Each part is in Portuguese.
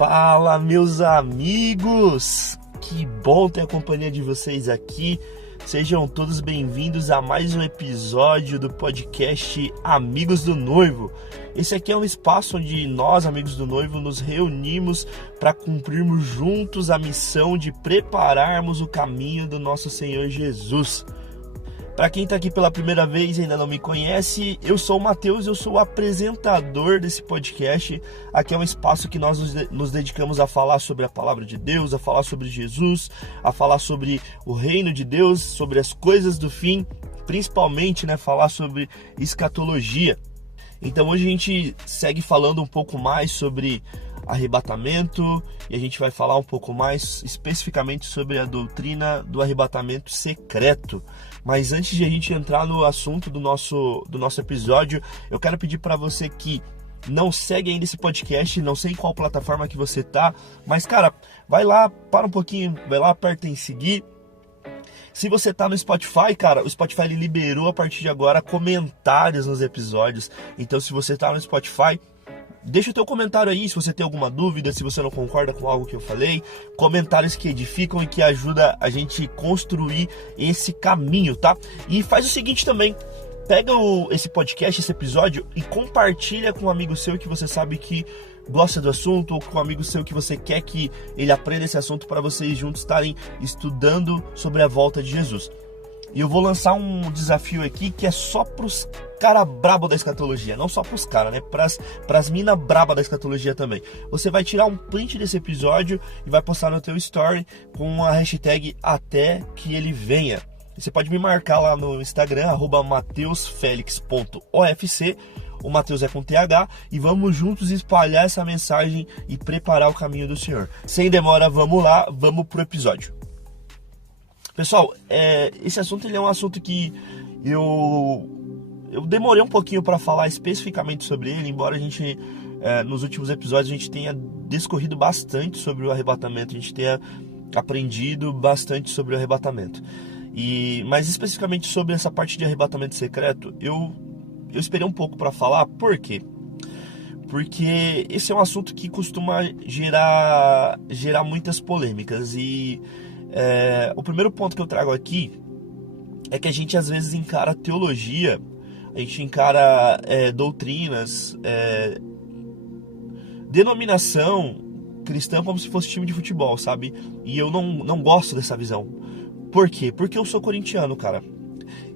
Fala, meus amigos! Que bom ter a companhia de vocês aqui. Sejam todos bem-vindos a mais um episódio do podcast Amigos do Noivo. Esse aqui é um espaço onde nós, amigos do noivo, nos reunimos para cumprirmos juntos a missão de prepararmos o caminho do nosso Senhor Jesus. Para quem está aqui pela primeira vez e ainda não me conhece, eu sou o Matheus, eu sou o apresentador desse podcast. Aqui é um espaço que nós nos dedicamos a falar sobre a palavra de Deus, a falar sobre Jesus, a falar sobre o reino de Deus, sobre as coisas do fim, principalmente, falar sobre escatologia. Então hoje a gente segue falando um pouco mais sobre arrebatamento e a gente vai falar um pouco mais especificamente sobre a doutrina do arrebatamento secreto. Mas antes de a gente entrar no assunto do nosso episódio, eu quero pedir para você que não segue ainda esse podcast, não sei em qual plataforma que você tá, mas cara, vai lá, para um pouquinho, vai lá, aperta em seguir. Se você tá no Spotify, cara, o Spotify ele liberou a partir de agora comentários nos episódios. Então se você tá no Spotify, deixa o teu comentário aí, se você tem alguma dúvida, se você não concorda com algo que eu falei. Comentários que edificam e que ajudam a gente construir esse caminho, tá? E faz o seguinte também, pega esse podcast, esse episódio e compartilha com um amigo seu que você sabe que gosta do assunto, ou com um amigo seu que você quer que ele aprenda esse assunto para vocês juntos estarem estudando sobre a volta de Jesus. E eu vou lançar um desafio aqui que é só pros cara brabo da escatologia, não só pros caras, pras mina braba da escatologia também. Você vai tirar um print desse episódio e vai postar no teu story com a hashtag até que ele venha. Você pode me marcar lá no Instagram, @mateusfelix.ofc, o Mateus é com TH, e vamos juntos espalhar essa mensagem e preparar o caminho do Senhor. Sem demora, vamos lá, vamos pro episódio. Pessoal, esse assunto ele é um assunto que eu demorei um pouquinho para falar especificamente sobre ele, embora a gente, nos últimos episódios, a gente tenha discorrido bastante sobre o arrebatamento, a gente tenha aprendido bastante sobre o arrebatamento. Mas especificamente sobre essa parte de arrebatamento secreto, eu esperei um pouco para falar. Por quê? Porque esse é um assunto que costuma gerar muitas polêmicas e o primeiro ponto que eu trago aqui é que a gente às vezes encara teologia, a gente encara doutrinas, denominação cristã como se fosse time de futebol, sabe? E eu não gosto dessa visão. Por quê? Porque eu sou corintiano, cara.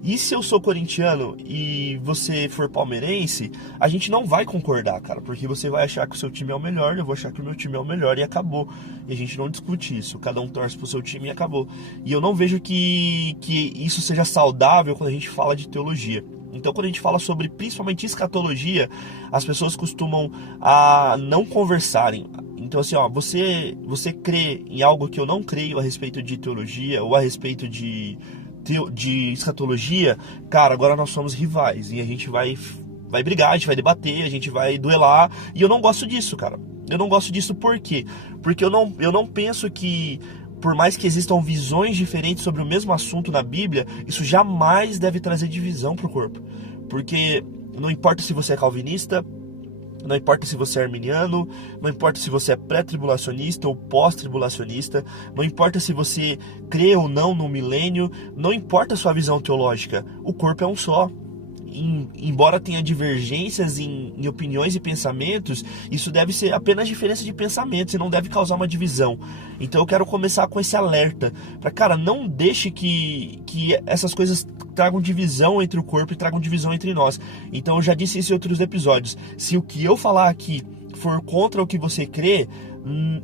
E se eu sou corintiano e você for palmeirense, a gente não vai concordar, cara, porque você vai achar que o seu time é o melhor, eu vou achar que o meu time é o melhor e acabou. E a gente não discute isso, cada um torce pro seu time e acabou. E eu não vejo que isso seja saudável quando a gente fala de teologia. Então, quando a gente fala sobre, principalmente, escatologia, as pessoas costumam a não conversarem. Então, assim, você crê em algo que eu não creio a respeito de teologia ou a respeito de escatologia, cara, agora nós somos rivais e a gente vai brigar, a gente vai debater, a gente vai duelar, e eu não gosto disso, cara. Eu não gosto disso por quê? Porque eu não penso que, por mais que existam visões diferentes sobre o mesmo assunto na Bíblia, isso jamais deve trazer divisão pro corpo. Porque não importa se você é calvinista, não importa se você é arminiano, não importa se você é pré-tribulacionista ou pós-tribulacionista, não importa se você crê ou não no milênio, não importa a sua visão teológica, o corpo é um só. Embora tenha divergências em opiniões e pensamentos, isso deve ser apenas diferença de pensamentos e não deve causar uma divisão. Então eu quero começar com esse alerta, para cara, não deixe que essas coisas tragam divisão entre o corpo e tragam divisão entre nós. Então eu já disse isso em outros episódios, se o que eu falar aqui for contra o que você crê,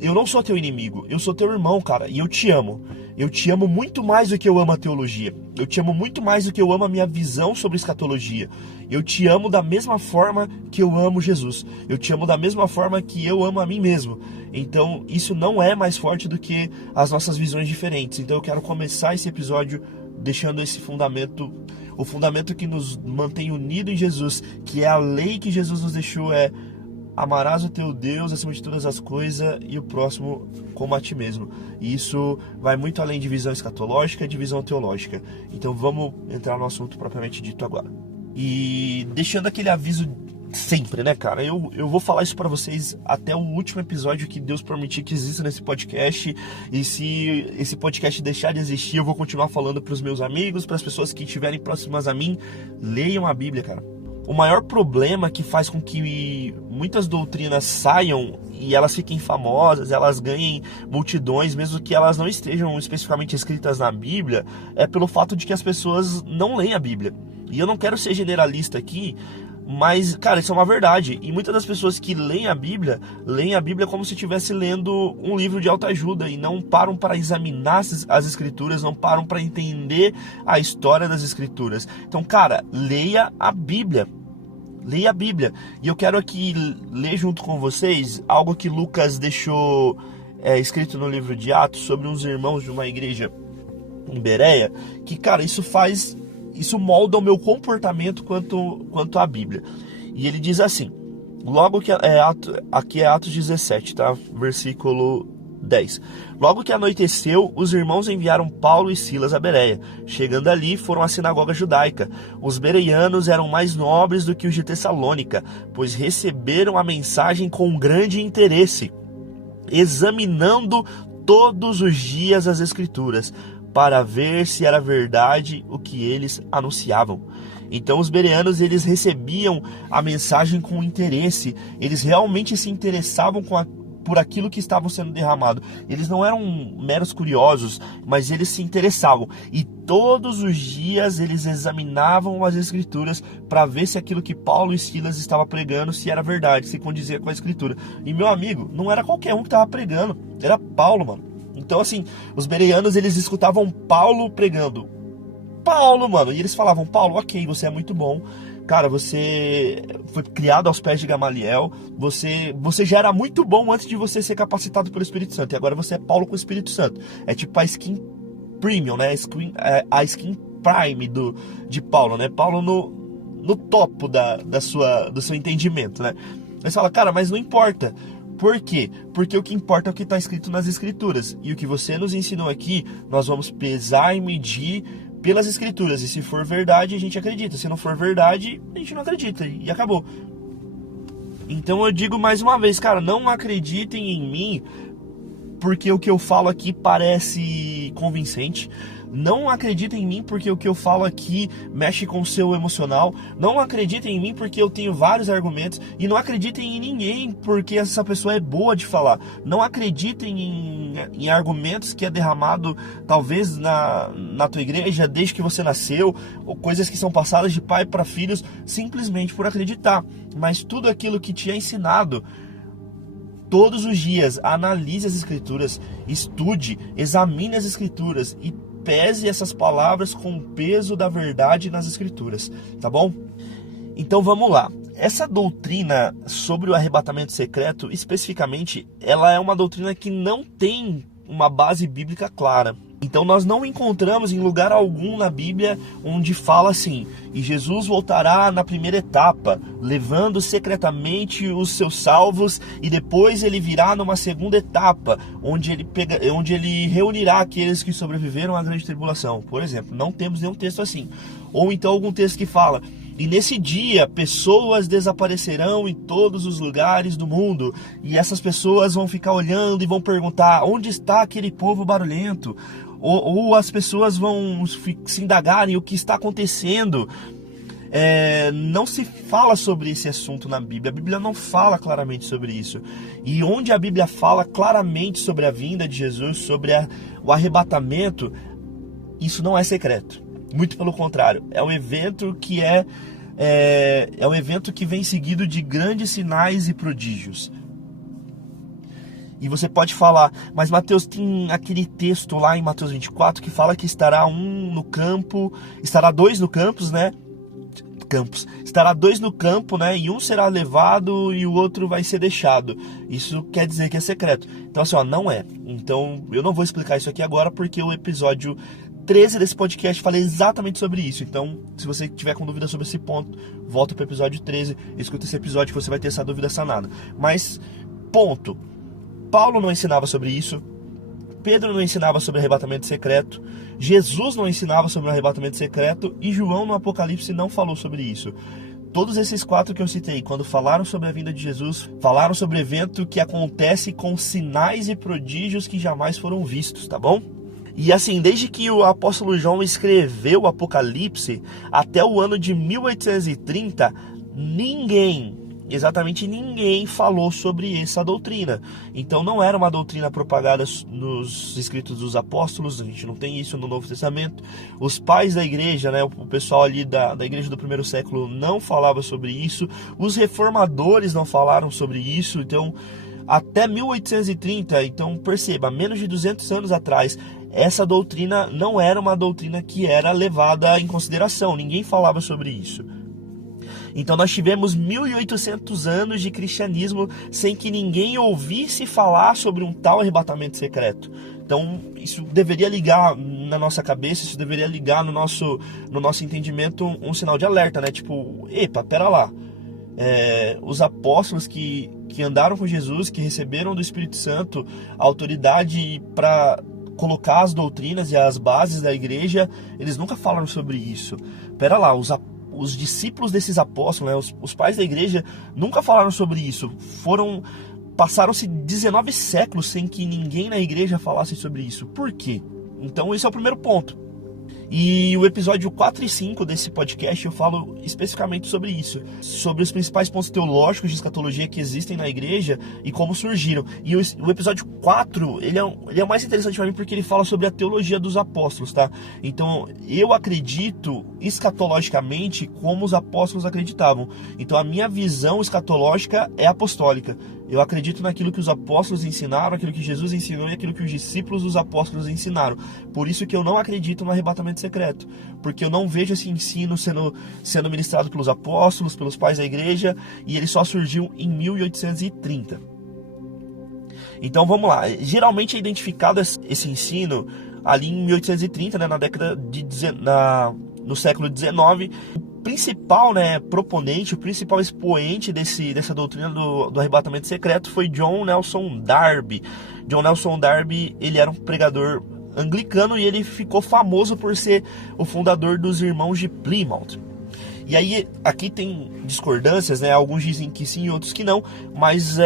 eu não sou teu inimigo, eu sou teu irmão, cara, e eu te amo. Eu te amo muito mais do que eu amo a teologia. Eu te amo muito mais do que eu amo a minha visão sobre escatologia. Eu te amo da mesma forma que eu amo Jesus. Eu te amo da mesma forma que eu amo a mim mesmo. Então, isso não é mais forte do que as nossas visões diferentes. Então, eu quero começar esse episódio deixando esse fundamento, o fundamento que nos mantém unidos em Jesus, que é a lei que Jesus nos deixou, amarás o teu Deus acima de todas as coisas e o próximo como a ti mesmo. E isso vai muito além de visão escatológica e de visão teológica. Então vamos entrar no assunto propriamente dito agora. E deixando aquele aviso sempre, né, cara? Eu vou falar isso pra vocês até o último episódio que Deus permitir que exista nesse podcast. E se esse podcast deixar de existir, eu vou continuar falando pros meus amigos, pras pessoas que estiverem próximas a mim. Leiam a Bíblia, cara. O maior problema que faz com que muitas doutrinas saiam e elas fiquem famosas, elas ganhem multidões, mesmo que elas não estejam especificamente escritas na Bíblia, é pelo fato de que as pessoas não leem a Bíblia. E eu não quero ser generalista aqui, mas, cara, isso é uma verdade. E muitas das pessoas que leem a Bíblia como se estivesse lendo um livro de autoajuda e não param para examinar as Escrituras, não param para entender a história das Escrituras. Então, cara, leia a Bíblia. Leia a Bíblia. E eu quero aqui ler junto com vocês algo que Lucas deixou escrito no livro de Atos sobre uns irmãos de uma igreja em Bereia, que, cara, isso molda o meu comportamento quanto à Bíblia. E ele diz assim, logo que aqui é Atos 17, tá? Versículo 10. Logo que anoiteceu, os irmãos enviaram Paulo e Silas a Bereia. Chegando ali, foram à sinagoga judaica. Os bereianos eram mais nobres do que os de Tessalônica, pois receberam a mensagem com grande interesse, examinando todos os dias as Escrituras, para ver se era verdade o que eles anunciavam. Então os bereanos, eles recebiam a mensagem com interesse, eles realmente se interessavam por aquilo que estava sendo derramado. Eles não eram meros curiosos, mas eles se interessavam. E todos os dias eles examinavam as Escrituras para ver se aquilo que Paulo e Silas estavam pregando, se era verdade, se condizia com a Escritura. E meu amigo, não era qualquer um que estava pregando, era Paulo, mano. Então, assim, os bereanos, eles escutavam Paulo pregando. Paulo, mano. E eles falavam, Paulo, ok, você é muito bom. Cara, você foi criado aos pés de Gamaliel. Você já era muito bom antes de você ser capacitado pelo Espírito Santo. E agora você é Paulo com o Espírito Santo. É tipo a skin premium, né? A skin prime de Paulo, né? Paulo no topo do seu entendimento, né? Aí você fala, cara, mas não importa. Por quê? Porque o que importa é o que está escrito nas Escrituras. E o que você nos ensinou aqui, nós vamos pesar e medir pelas Escrituras. E se for verdade, a gente acredita. Se não for verdade, a gente não acredita. E acabou. Então eu digo mais uma vez, cara, não acreditem em mim porque o que eu falo aqui parece convincente. Não acreditem em mim porque o que eu falo aqui mexe com o seu emocional. Não acreditem em mim porque eu tenho vários argumentos. E não acreditem em ninguém porque essa pessoa é boa de falar. Não acreditem em argumentos que é derramado talvez na tua igreja desde que você nasceu, ou coisas que são passadas de pai para filhos simplesmente por acreditar. Mas tudo aquilo que te é ensinado todos os dias, analise as Escrituras, estude, examine as Escrituras e pese essas palavras com o peso da verdade nas Escrituras, tá bom? Então vamos lá. Essa doutrina sobre o arrebatamento secreto, especificamente, ela é uma doutrina que não tem uma base bíblica clara. Então nós não encontramos em lugar algum na Bíblia onde fala assim, e Jesus voltará na primeira etapa, levando secretamente os seus salvos, e depois ele virá numa segunda etapa, onde ele reunirá aqueles que sobreviveram à grande tribulação. Por exemplo, não temos nenhum texto assim. Ou então algum texto que fala, e nesse dia pessoas desaparecerão em todos os lugares do mundo, e essas pessoas vão ficar olhando e vão perguntar, onde está aquele povo barulhento? Ou as pessoas vão se indagarem o que está acontecendo. Não se fala sobre esse assunto na Bíblia. A Bíblia não fala claramente sobre isso. E onde a Bíblia fala claramente sobre a vinda de Jesus, sobre o arrebatamento, isso não é secreto. Muito pelo contrário, é um evento que é um evento que vem seguido de grandes sinais e prodígios. E você pode falar, mas Mateus, tem aquele texto lá em Mateus 24 que fala que estará dois no campus, né? Estará dois no campo, né? E um será levado e o outro vai ser deixado. Isso quer dizer que é secreto. Então assim, não é. Então eu não vou explicar isso aqui agora porque o episódio 13 desse podcast falei exatamente sobre isso. Então, se você tiver com dúvida sobre esse ponto, volta para o episódio 13, escuta esse episódio que você vai ter essa dúvida sanada. Mas, ponto. Paulo não ensinava sobre isso, Pedro não ensinava sobre arrebatamento secreto, Jesus não ensinava sobre o arrebatamento secreto e João no Apocalipse não falou sobre isso. Todos esses 4 que eu citei, quando falaram sobre a vinda de Jesus, falaram sobre evento que acontece com sinais e prodígios que jamais foram vistos, tá bom? E assim, desde que o apóstolo João escreveu o Apocalipse, até o ano de 1830, exatamente ninguém falou sobre essa doutrina. Então não era uma doutrina propagada nos escritos dos apóstolos, a gente não tem isso no Novo Testamento. Os pais da igreja, né, o pessoal ali da igreja do primeiro século não falava sobre isso. Os reformadores não falaram sobre isso. Então até 1830, então perceba, menos de 200 anos atrás, essa doutrina não era uma doutrina que era levada em consideração. Ninguém falava sobre isso. Então nós tivemos 1800 anos de cristianismo sem que ninguém ouvisse falar sobre um tal arrebatamento secreto. Então isso deveria ligar na nossa cabeça, isso deveria ligar no nosso entendimento um sinal de alerta, né? Tipo, epa, pera lá. Os apóstolos que andaram com Jesus, que receberam do Espírito Santo a autoridade para colocar as doutrinas e as bases da igreja, eles nunca falaram sobre isso. Pera lá, os discípulos desses apóstolos, né, os pais da igreja, nunca falaram sobre isso. Passaram-se 19 séculos sem que ninguém na igreja falasse sobre isso. Por quê? Então esse é o primeiro ponto. E o episódio 4 e 5 desse podcast eu falo especificamente sobre isso, sobre os principais pontos teológicos de escatologia que existem na igreja e como surgiram. E o episódio 4, ele é o mais interessante para mim porque ele fala sobre a teologia dos apóstolos, tá? Então, eu acredito escatologicamente como os apóstolos acreditavam. Então, a minha visão escatológica é apostólica. Eu acredito naquilo que os apóstolos ensinaram, aquilo que Jesus ensinou e aquilo que os discípulos dos apóstolos ensinaram. Por isso que eu não acredito no arrebatamento secreto, porque eu não vejo esse ensino sendo ministrado pelos apóstolos, pelos pais da igreja, e ele só surgiu em 1830. Então vamos lá, geralmente é identificado esse ensino ali em 1830, né, no século XIX. O principal, né, proponente, o principal expoente dessa doutrina do arrebatamento secreto foi John Nelson Darby. John Nelson Darby, ele era um pregador anglicano e ele ficou famoso por ser o fundador dos Irmãos de Plymouth. E aí, aqui tem discordâncias, né? Alguns dizem que sim, outros que não, mas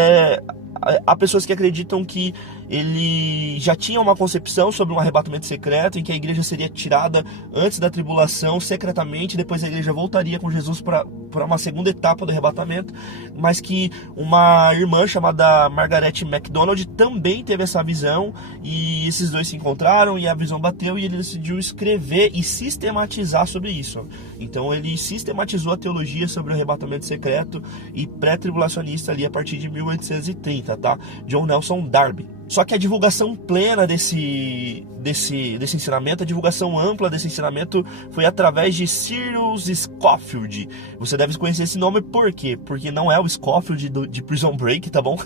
há pessoas que acreditam que ele já tinha uma concepção sobre um arrebatamento secreto, em que a igreja seria tirada antes da tribulação, secretamente, depois a igreja voltaria com Jesus para uma segunda etapa do arrebatamento, mas que uma irmã chamada Margaret MacDonald também teve essa visão, e esses dois se encontraram, e a visão bateu, e ele decidiu escrever e sistematizar sobre isso. Então ele sistematizou a teologia sobre o arrebatamento secreto e pré-tribulacionista ali a partir de 1830, tá? John Nelson Darby. Só que a divulgação plena desse ensinamento, a divulgação ampla desse ensinamento foi através de Cyrus Scofield. Você deve conhecer esse nome por quê? Porque não é o Scofield de Prison Break, tá bom?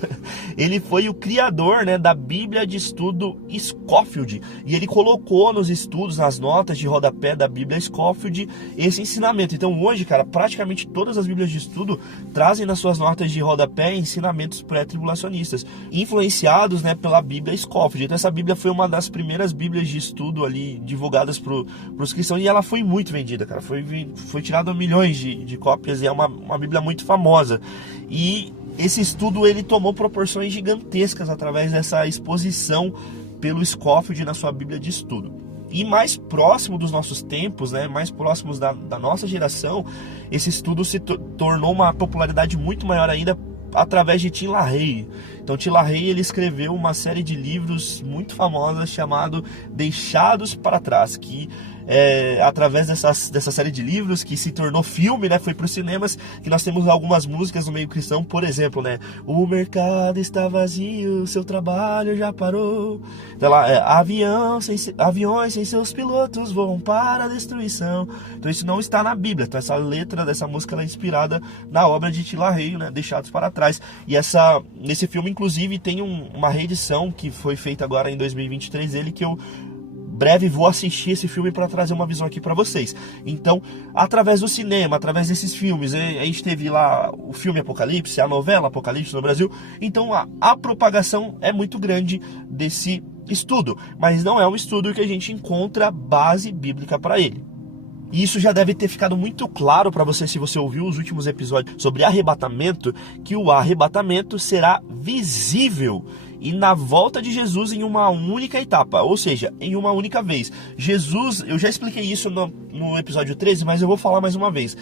Ele foi o criador, né, da Bíblia de Estudo Scofield. E ele colocou nos estudos, nas notas de rodapé da Bíblia Scofield, esse ensinamento. Então hoje, cara, praticamente todas as Bíblias de estudo trazem nas suas notas de rodapé ensinamentos pré-tribulacionistas, influenciados, né, pela Bíblia Scofield. Então essa Bíblia foi uma das primeiras Bíblias de estudo ali divulgadas para os cristãos, e ela foi muito vendida, cara. Foi tirada milhões de cópias, e é uma Bíblia muito famosa. E esse estudo ele tomou proporções gigantescas através dessa exposição pelo Scofield na sua Bíblia de estudo. E mais próximo dos nossos tempos, né, mais próximos da nossa geração, esse estudo se tornou uma popularidade muito maior ainda através de Tim LaHaye. Então Tim LaHaye, ele escreveu uma série de livros muito famosos chamado Deixados para Trás, que através dessa série de livros que se tornou filme, né, foi para os cinemas, que nós temos algumas músicas no meio cristão, por exemplo, né, o mercado está vazio, seu trabalho já parou. Então lá, aviões sem seus pilotos voam para a destruição. Então isso não está na Bíblia. Então essa letra dessa música ela é inspirada na obra de Tim LaHaye, né, Deixados para Trás. E nesse filme, inclusive, tem uma reedição que foi feita agora em 2023 dele, que eu breve vou assistir esse filme para trazer uma visão aqui para vocês. Então, através do cinema, através desses filmes, a gente teve lá o filme Apocalipse, a novela Apocalipse no Brasil. Então, a propagação é muito grande desse estudo, mas não é um estudo que a gente encontra base bíblica para ele. E isso já deve ter ficado muito claro para você, se você ouviu os últimos episódios sobre arrebatamento, que o arrebatamento será visível e na volta de Jesus em uma única etapa, ou seja, em uma única vez. Jesus, eu já expliquei isso no episódio 13, mas eu vou falar mais uma vez.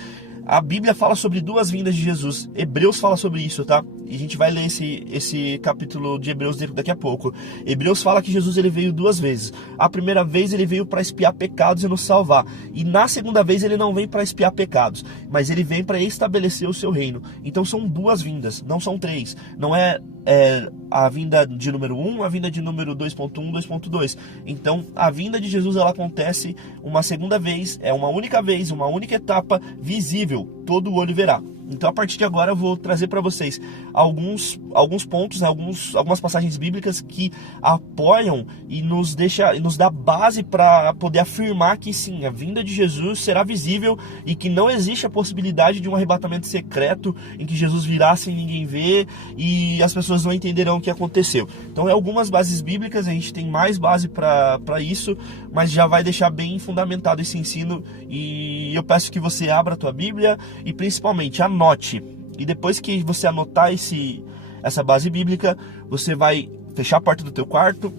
A Bíblia fala sobre duas vindas de Jesus. Hebreus fala sobre isso, tá? E a gente vai ler esse capítulo de Hebreus daqui a pouco. Hebreus fala que Jesus ele veio duas vezes. A primeira vez ele veio para expiar pecados e nos salvar. E na segunda vez ele não vem para expiar pecados, mas ele vem para estabelecer o seu reino. Então são duas vindas, não são três. Não é a vinda de número 1, a vinda de número 2.1, 2.2. Então a vinda de Jesus ela acontece uma segunda vez, é uma única vez, uma única etapa visível, todo o olho verá. Então a partir de agora eu vou trazer para vocês alguns pontos, algumas passagens bíblicas que apoiam e nos dá base para poder afirmar que sim, a vinda de Jesus será visível e que não existe a possibilidade de um arrebatamento secreto em que Jesus virá sem ninguém ver e as pessoas não entenderão o que aconteceu. Então algumas bases bíblicas, a gente tem mais base para isso, mas já vai deixar bem fundamentado esse ensino e eu peço que você abra a tua Bíblia e principalmente anote. E depois que você anotar essa base bíblica, você vai fechar a porta do teu quarto,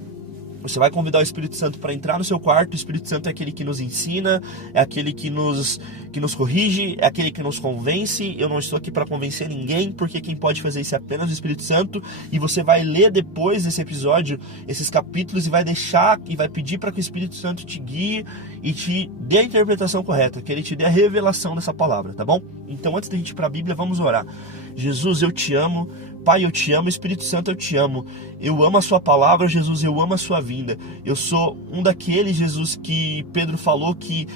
você vai convidar o Espírito Santo para entrar no seu quarto. O Espírito Santo é aquele que nos ensina, é aquele que nos corrige, é aquele que nos convence. Eu não estou aqui para convencer ninguém, porque quem pode fazer isso é apenas o Espírito Santo. E você vai ler depois desse episódio, esses capítulos, e vai pedir para que o Espírito Santo te guie e te dê a interpretação correta, que ele te dê a revelação dessa palavra, tá bom? Então antes da gente ir para a Bíblia, vamos orar. Jesus, eu te amo. Pai, eu te amo. Espírito Santo, eu te amo. Eu amo a sua palavra, Jesus, eu amo a sua vinda. Eu sou um daqueles, Jesus, que Pedro falou que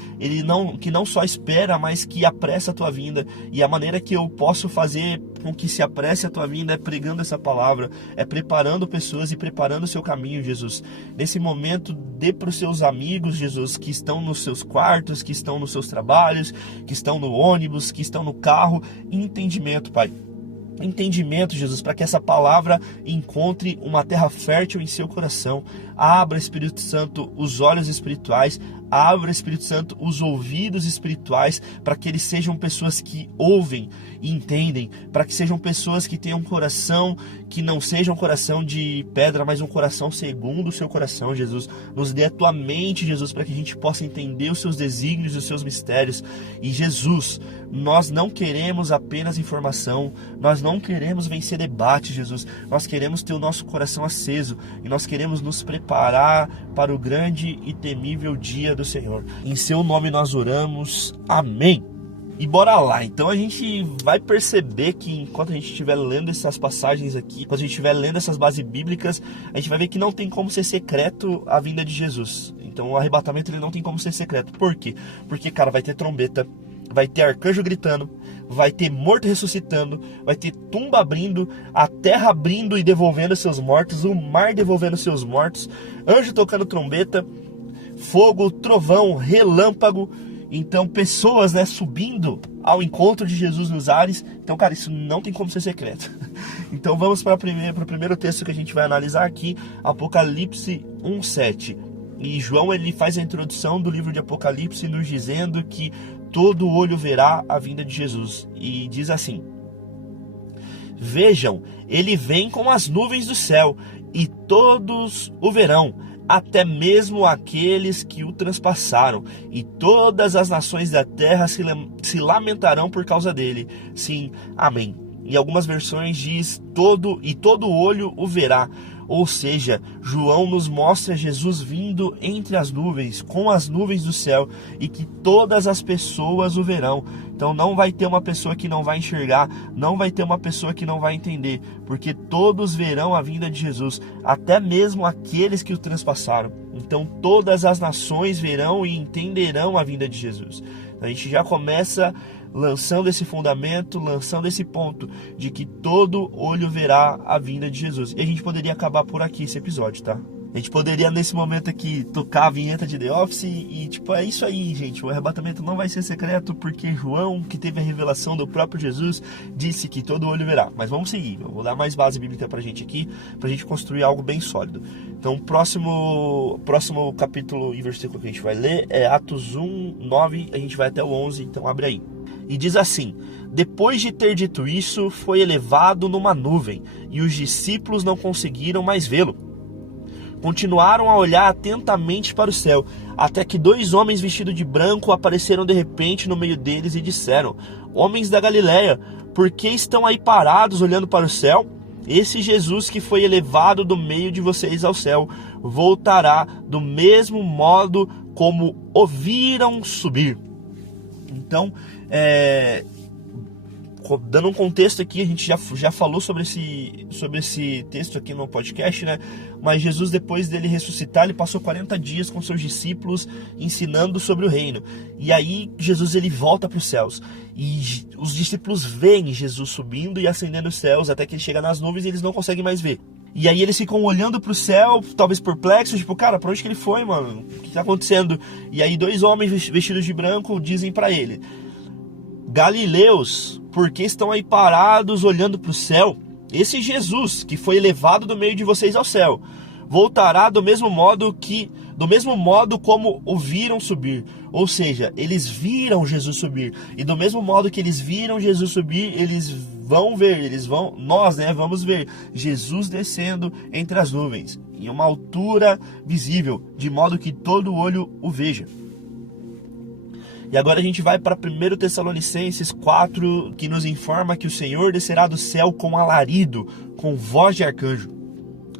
não só espera, mas que apressa a tua vinda. E a maneira que eu posso fazer com que se apresse a tua vinda é pregando essa palavra, é preparando pessoas e preparando o seu caminho, Jesus. Nesse momento, dê para os seus amigos, Jesus, que estão nos seus quartos, que estão nos seus trabalhos, que estão no ônibus, que estão no carro, entendimento, Pai. Entendimento, Jesus, para que essa palavra encontre uma terra fértil em seu coração. Abra, Espírito Santo, os olhos espirituais, abra, Espírito Santo, os ouvidos espirituais, para que eles sejam pessoas que ouvem e entendem, para que sejam pessoas que tenham um coração que não seja um coração de pedra, mas um coração segundo o seu coração, Jesus. Nos dê a tua mente, Jesus, para que a gente possa entender os seus desígnios e os seus mistérios. E Jesus, nós não queremos apenas informação, nós não queremos vencer debate, Jesus. Nós queremos ter o nosso coração aceso e nós queremos nos preparar para o grande e temível dia do Senhor. Em seu nome nós oramos. Amém. E bora lá, então a gente vai perceber que enquanto a gente estiver lendo essas passagens aqui, quando a gente estiver lendo essas bases bíblicas, a gente vai ver que não tem como ser secreto a vinda de Jesus. Então o arrebatamento ele não tem como ser secreto. Por quê? Porque, cara, vai ter trombeta, vai ter arcanjo gritando, vai ter morto ressuscitando, vai ter tumba abrindo, a terra abrindo e devolvendo seus mortos, o mar devolvendo seus mortos, anjo tocando trombeta, fogo, trovão, relâmpago. Então pessoas, subindo ao encontro de Jesus nos ares. Então, cara, isso não tem como ser secreto. Então vamos para o primeiro texto que a gente vai analisar aqui, Apocalipse 1:7. E João ele faz a introdução do livro de Apocalipse nos dizendo que todo olho verá a vinda de Jesus. E diz assim: vejam, ele vem com as nuvens do céu, e todos o verão, até mesmo aqueles que o transpassaram, e todas as nações da terra se lamentarão por causa dele. Sim, amém. Em algumas versões diz todo olho o verá. Ou seja, João nos mostra Jesus vindo entre as nuvens, com as nuvens do céu, e que todas as pessoas o verão. Então não vai ter uma pessoa que não vai enxergar, não vai ter uma pessoa que não vai entender, porque todos verão a vinda de Jesus, até mesmo aqueles que o transpassaram. Então todas as nações verão e entenderão a vinda de Jesus. A gente já começa lançando esse fundamento, lançando esse ponto de que todo olho verá a vinda de Jesus. E a gente poderia acabar por aqui esse episódio, tá? A gente poderia nesse momento aqui tocar a vinheta de The Office e tipo, é isso aí, gente. O arrebatamento não vai ser secreto porque João, que teve a revelação do próprio Jesus, disse que todo olho verá. Mas vamos seguir, eu vou dar mais base bíblica pra gente aqui, pra gente construir algo bem sólido. Então, próximo capítulo e versículo que a gente vai ler é Atos 1, 9, a gente vai até o 11, então abre aí. E diz assim: depois de ter dito isso, foi elevado numa nuvem, e os discípulos não conseguiram mais vê-lo. Continuaram a olhar atentamente para o céu, até que 2 homens vestidos de branco apareceram de repente no meio deles e disseram: homens da Galileia, por que estão aí parados olhando para o céu? Esse Jesus que foi elevado do meio de vocês ao céu, voltará do mesmo modo como o viram subir. Então, dando um contexto aqui, a gente já falou sobre esse texto aqui no podcast, né? Mas Jesus, depois dele ressuscitar, ele passou 40 dias com seus discípulos ensinando sobre o reino. E aí Jesus ele volta para os céus. E os discípulos veem Jesus subindo e ascendendo os céus até que ele chega nas nuvens e eles não conseguem mais ver. E aí eles ficam olhando pro céu, talvez perplexos, tipo, cara, pra onde que ele foi, mano? O que tá acontecendo? E aí 2 homens vestidos de branco dizem para ele: Galileus, por que estão aí parados olhando para o céu? Esse Jesus, que foi elevado do meio de vocês ao céu, voltará do mesmo modo como o viram subir. Ou seja, eles viram Jesus subir. E do mesmo modo que eles viram Jesus subir, nós vamos ver Jesus descendo entre as nuvens, em uma altura visível, de modo que todo olho o veja. E agora a gente vai para 1 Tessalonicenses 4, que nos informa que o Senhor descerá do céu com alarido, com voz de arcanjo.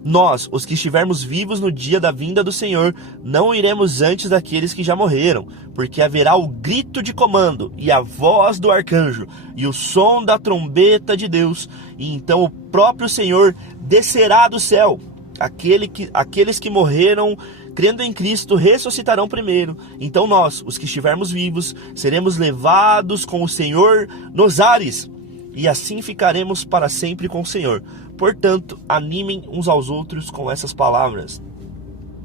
Nós, os que estivermos vivos no dia da vinda do Senhor, não iremos antes daqueles que já morreram, porque haverá o grito de comando, e a voz do arcanjo, e o som da trombeta de Deus, e então o próprio Senhor descerá do céu. Aqueles que morreram crendo em Cristo ressuscitarão primeiro. Então nós, os que estivermos vivos, seremos levados com o Senhor nos ares, e assim ficaremos para sempre com o Senhor. Portanto, animem uns aos outros com essas palavras.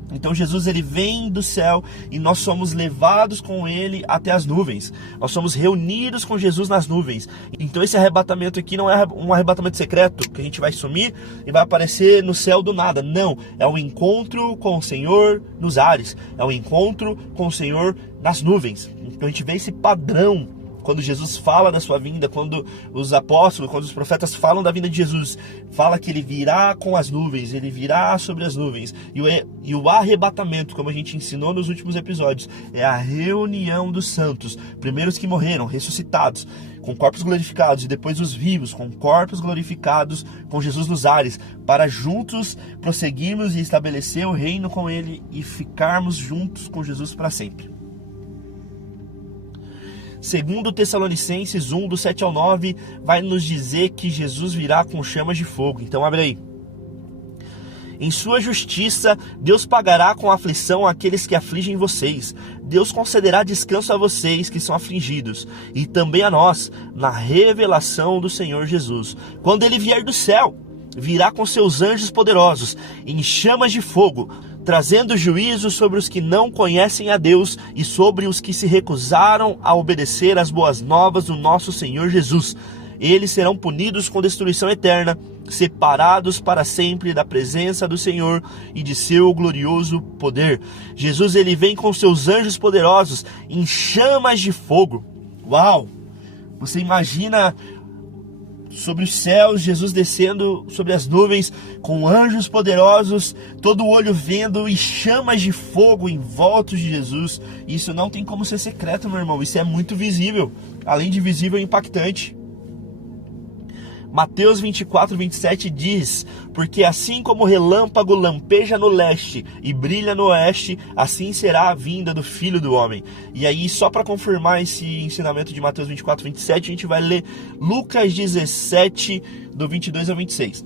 Então Jesus ele vem do céu e nós somos levados com ele até as nuvens. Nós somos reunidos com Jesus nas nuvens. Então esse arrebatamento aqui não é um arrebatamento secreto, que a gente vai sumir e vai aparecer no céu do nada. Não, é um encontro com o Senhor nos ares. É um encontro com o Senhor nas nuvens. Então a gente vê esse padrão. Quando Jesus fala da sua vinda, quando os apóstolos, quando os profetas falam da vinda de Jesus, fala que ele virá com as nuvens, ele virá sobre as nuvens. E o arrebatamento, como a gente ensinou nos últimos episódios, é a reunião dos santos, primeiro os que morreram, ressuscitados, com corpos glorificados, e depois os vivos, com corpos glorificados, com Jesus nos ares, para juntos prosseguirmos e estabelecer o reino com ele e ficarmos juntos com Jesus para sempre. Segundo Tessalonicenses 1, do 7 ao 9, vai nos dizer que Jesus virá com chamas de fogo. Então abre aí. Em sua justiça, Deus pagará com aflição aqueles que afligem vocês. Deus concederá descanso a vocês que são afligidos, e também a nós, na revelação do Senhor Jesus. Quando ele vier do céu, virá com seus anjos poderosos, em chamas de fogo, trazendo juízo sobre os que não conhecem a Deus e sobre os que se recusaram a obedecer às boas novas do nosso Senhor Jesus. Eles serão punidos com destruição eterna, separados para sempre da presença do Senhor e de seu glorioso poder. Jesus ele vem com seus anjos poderosos em chamas de fogo. Uau! Você imagina sobre os céus, Jesus descendo sobre as nuvens, com anjos poderosos, todo o olho vendo, e chamas de fogo em volta de Jesus. Isso não tem como ser secreto, meu irmão, isso é muito visível, além de visível, impactante. Mateus 24, 27 diz: porque assim como o relâmpago lampeja no leste e brilha no oeste, assim será a vinda do Filho do Homem. E aí, só para confirmar esse ensinamento de Mateus 24, 27, a gente vai ler Lucas 17, do 22 ao 26.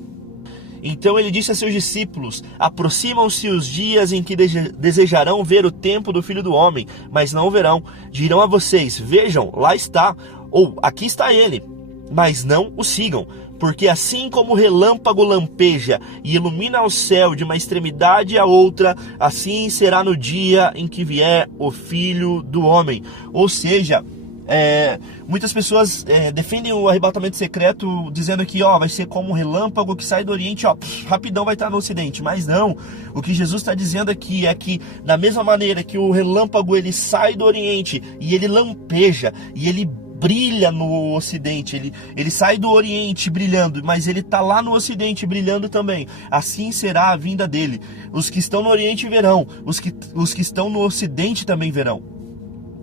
Então ele disse a seus discípulos: aproximam-se os dias em que desejarão ver o tempo do Filho do Homem, mas não o verão. Dirão a vocês: vejam, lá está, ou aqui está ele. mas não o sigam. Porque assim como o relâmpago lampeja e ilumina o céu de uma extremidade à outra, assim será no dia em que vier o Filho do Homem. Ou seja, muitas pessoas defendem o arrebatamento secreto dizendo que vai ser como um relâmpago que sai do Oriente, rapidão vai estar no Ocidente. Mas não, o que Jesus está dizendo aqui é que da mesma maneira que o relâmpago ele sai do Oriente e ele lampeja e ele brilha no Ocidente, ele sai do Oriente brilhando, mas ele está lá no Ocidente brilhando também. Assim será a vinda dele. Os que estão no Oriente verão, os que estão no Ocidente também verão.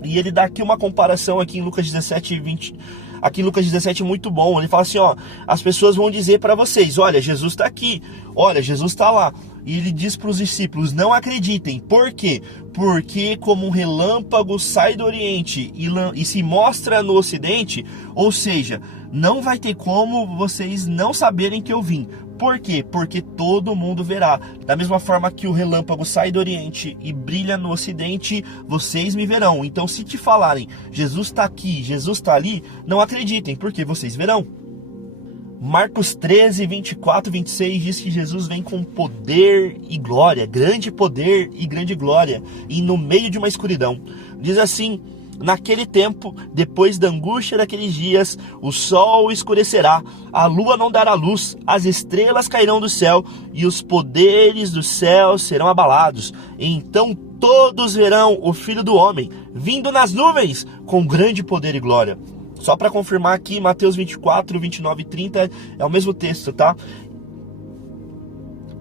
E ele dá aqui uma comparação aqui em Lucas 17, 20. Aqui em Lucas 17 muito bom. Ele fala assim, as pessoas vão dizer para vocês, olha, Jesus está aqui, olha, Jesus está lá. E ele diz para os discípulos, não acreditem. Por quê? Porque como um relâmpago sai do Oriente e se mostra no Ocidente, ou seja, não vai ter como vocês não saberem que eu vim. Por quê? Porque todo mundo verá. Da mesma forma que o relâmpago sai do Oriente e brilha no Ocidente, vocês me verão. Então se te falarem, Jesus está aqui, Jesus está ali, não acreditem, porque vocês verão. Marcos 13, 24, 26 diz que Jesus vem com poder e glória, grande poder e grande glória, e no meio de uma escuridão. Diz assim, naquele tempo, depois da angústia daqueles dias, o sol escurecerá, a lua não dará luz, as estrelas cairão do céu, e os poderes do céu serão abalados. Então todos verão o Filho do Homem, vindo nas nuvens, com grande poder e glória. Só para confirmar aqui, Mateus 24, 29 e 30 é o mesmo texto, tá?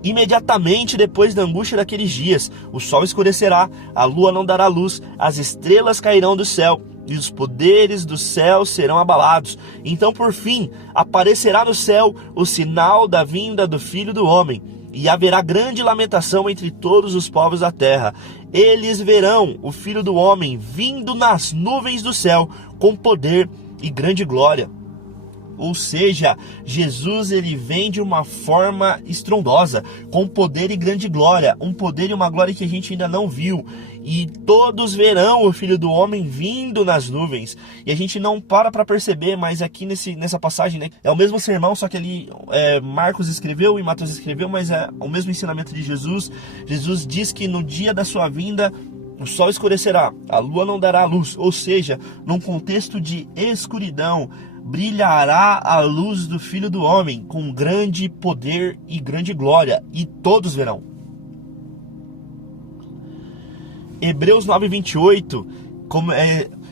Imediatamente depois da angústia daqueles dias, o sol escurecerá, a lua não dará luz, as estrelas cairão do céu, e os poderes do céu serão abalados. Então, por fim, aparecerá no céu o sinal da vinda do Filho do Homem, e haverá grande lamentação entre todos os povos da terra. Eles verão o Filho do Homem vindo nas nuvens do céu, com poder e grande glória. Ou seja, Jesus ele vem de uma forma estrondosa, com poder e grande glória, um poder e uma glória que a gente ainda não viu, e todos verão o Filho do Homem vindo nas nuvens. E a gente não para perceber, mas aqui nessa passagem, né, é o mesmo sermão, só que ali Marcos escreveu e Mateus escreveu, mas é o mesmo ensinamento de Jesus. Jesus diz que no dia da sua vinda o sol escurecerá, a lua não dará luz, ou seja, num contexto de escuridão, brilhará a luz do Filho do Homem com grande poder e grande glória, e todos verão. Hebreus 9:28,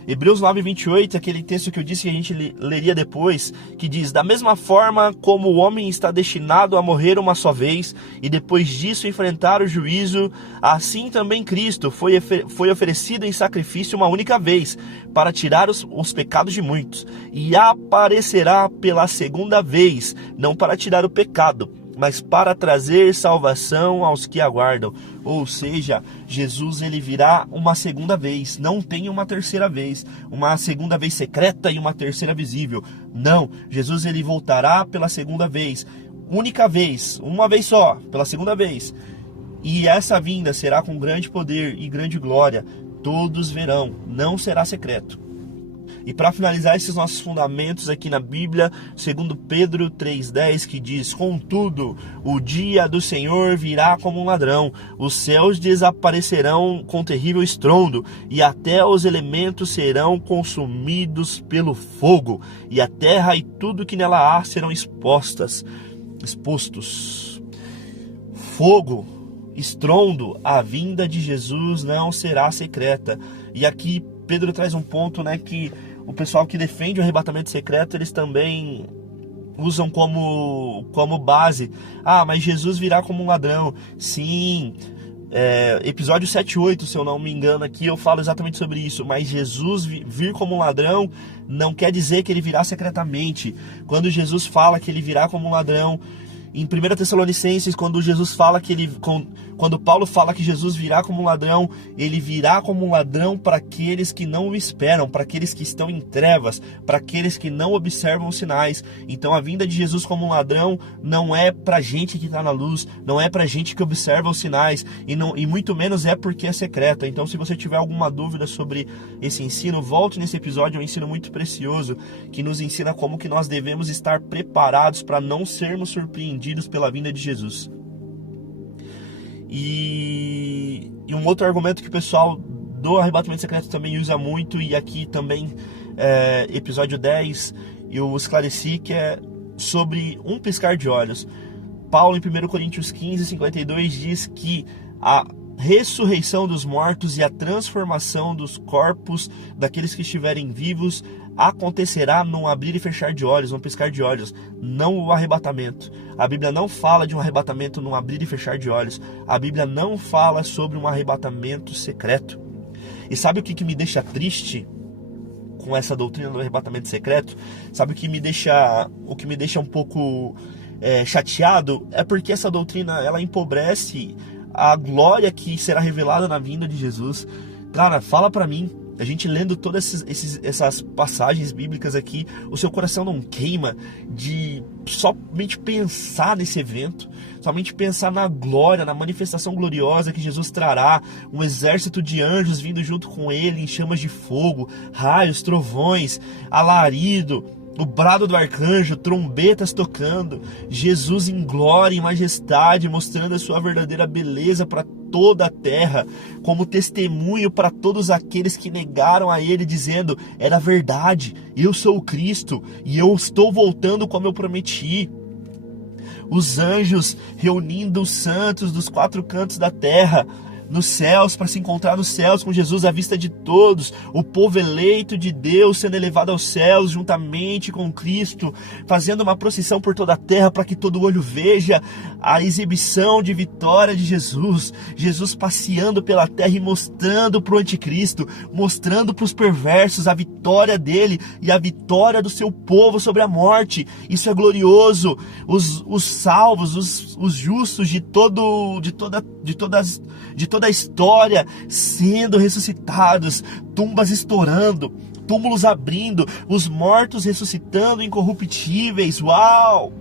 Hebreus 9:28, aquele texto que eu disse que a gente leria depois, que diz, da mesma forma como o homem está destinado a morrer uma só vez, e depois disso enfrentar o juízo, assim também Cristo foi oferecido em sacrifício uma única vez, para tirar os pecados de muitos, e aparecerá pela segunda vez, não para tirar o pecado, mas para trazer salvação aos que aguardam. Ou seja, Jesus ele virá uma segunda vez, não tem uma terceira vez, uma segunda vez secreta e uma terceira visível. Não, Jesus ele voltará pela segunda vez, única vez, uma vez só, pela segunda vez. E essa vinda será com grande poder e grande glória, todos verão, não será secreto. E para finalizar esses nossos fundamentos aqui na Bíblia, segundo Pedro 3,10, que diz, contudo, o dia do Senhor virá como um ladrão, os céus desaparecerão com terrível estrondo, e até os elementos serão consumidos pelo fogo, e a terra e tudo que nela há serão expostos. Fogo, estrondo, a vinda de Jesus não será secreta. E aqui Pedro traz um ponto, né, que o pessoal que defende o arrebatamento secreto, eles também usam como base. Mas Jesus virá como um ladrão. Sim, episódio 7-8, se eu não me engano aqui, eu falo exatamente sobre isso. Mas Jesus vir como um ladrão não quer dizer que ele virá secretamente. Quando Jesus fala que ele virá como um ladrão, Em 1 Tessalonicenses, quando Jesus fala que quando Paulo fala que Jesus virá como um ladrão, ele virá como um ladrão para aqueles que não o esperam, para aqueles que estão em trevas, para aqueles que não observam os sinais. Então a vinda de Jesus como um ladrão não é para gente que está na luz, não é para gente que observa os sinais, e muito menos é porque é secreta. Então, se você tiver alguma dúvida sobre esse ensino, volte nesse episódio. É um ensino muito precioso que nos ensina como que nós devemos estar preparados para não sermos surpreendidos pela vinda de Jesus. E um outro argumento que o pessoal do arrebatamento secreto também usa muito, e aqui também episódio 10 eu esclareci, que é sobre um piscar de olhos. Paulo em 1 Coríntios 15:52 diz que a ressurreição dos mortos e a transformação dos corpos daqueles que estiverem vivos acontecerá num abrir e fechar de olhos, num piscar de olhos, não o arrebatamento. A Bíblia não fala de um arrebatamento num abrir e fechar de olhos. A Bíblia não fala sobre um arrebatamento secreto. E sabe o que me deixa triste com essa doutrina do arrebatamento secreto? Sabe o que me deixa um pouco chateado? É porque essa doutrina, ela empobrece a glória que será revelada na vinda de Jesus. Cara, fala pra mim, a gente lendo todas essas passagens bíblicas aqui, o seu coração não queima de somente pensar nesse evento, somente pensar na glória, na manifestação gloriosa que Jesus trará, um exército de anjos vindo junto com ele em chamas de fogo, raios, trovões, alarido, o brado do arcanjo, trombetas tocando, Jesus em glória e majestade, mostrando a sua verdadeira beleza para toda a terra, como testemunho para todos aqueles que negaram a ele, dizendo: era verdade, eu sou o Cristo e eu estou voltando como eu prometi. Os anjos reunindo os santos dos 4 cantos da terra, nos céus, para se encontrar nos céus com Jesus à vista de todos, o povo eleito de Deus sendo elevado aos céus juntamente com Cristo, fazendo uma procissão por toda a terra para que todo olho veja a exibição de vitória de Jesus, Jesus passeando pela terra e mostrando para o anticristo, mostrando para os perversos a vitória dele e a vitória do seu povo sobre a morte. Isso é glorioso. Os salvos, os justos de toda a história sendo ressuscitados, tumbas estourando, túmulos abrindo, os mortos ressuscitando incorruptíveis. Uau!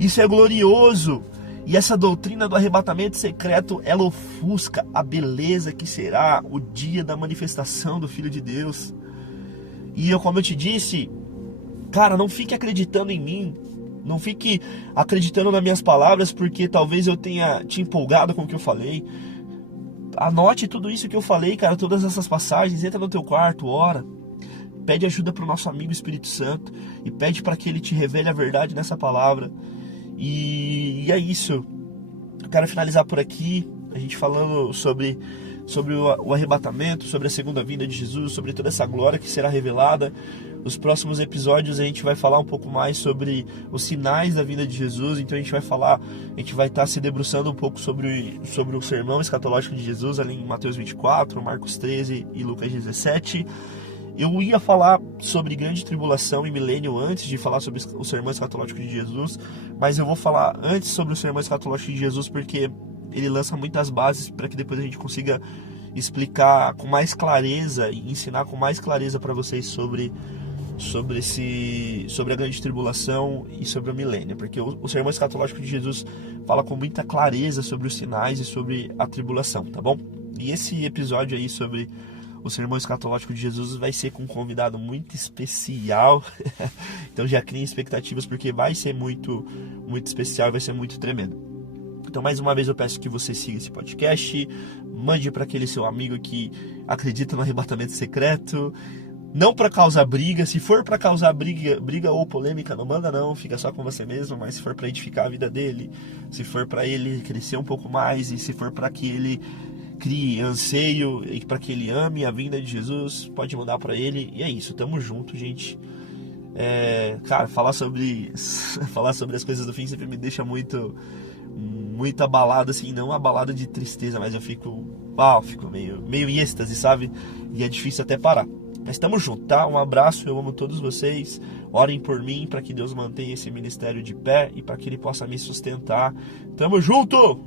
Isso é glorioso. E essa doutrina do arrebatamento secreto, ela ofusca a beleza que será o dia da manifestação do Filho de Deus. E como eu te disse, cara, não fique acreditando em mim, não fique acreditando nas minhas palavras, porque talvez eu tenha te empolgado com o que eu falei. Anote tudo isso que eu falei, cara, todas essas passagens, entra no teu quarto, ora, pede ajuda para o nosso amigo Espírito Santo e pede para que ele te revele a verdade nessa palavra. E é isso. Eu quero finalizar por aqui, a gente falando sobre o arrebatamento, sobre a segunda vinda de Jesus, sobre toda essa glória que será revelada. Nos próximos episódios a gente vai falar um pouco mais sobre os sinais da vinda de Jesus. Então a gente vai estar se debruçando um pouco sobre o sermão escatológico de Jesus, ali em Mateus 24, Marcos 13 e Lucas 17. Eu ia falar sobre grande tribulação e milênio antes de falar sobre o sermão escatológico de Jesus, mas eu vou falar antes sobre o sermão escatológico de Jesus porque ele lança muitas bases para que depois a gente consiga explicar com mais clareza e ensinar com mais clareza para vocês sobre a grande tribulação e sobre o milênio, porque o sermão escatológico de Jesus fala com muita clareza sobre os sinais e sobre a tribulação, tá bom? E esse episódio aí sobre o sermão escatológico de Jesus vai ser com um convidado muito especial. Então já criem expectativas, porque vai ser muito, muito especial, vai ser muito tremendo. Então mais uma vez eu peço que você siga esse podcast, mande para aquele seu amigo que acredita no arrebatamento secreto. Não para causar briga, se for para causar briga ou polêmica, não manda não, fica só com você mesmo. Mas se for para edificar a vida dele, se for para ele crescer um pouco mais, e se for para que ele crie anseio e para que ele ame a vinda de Jesus, pode mandar para ele. E é isso, tamo junto, gente. Cara, falar sobre as coisas do fim sempre me deixa muito abalado, assim, não abalado de tristeza, mas eu fico meio em êxtase, sabe? E é difícil até parar. Mas tamo junto, tá? Um abraço, eu amo todos vocês. Orem por mim para que Deus mantenha esse ministério de pé e para que Ele possa me sustentar. Tamo junto!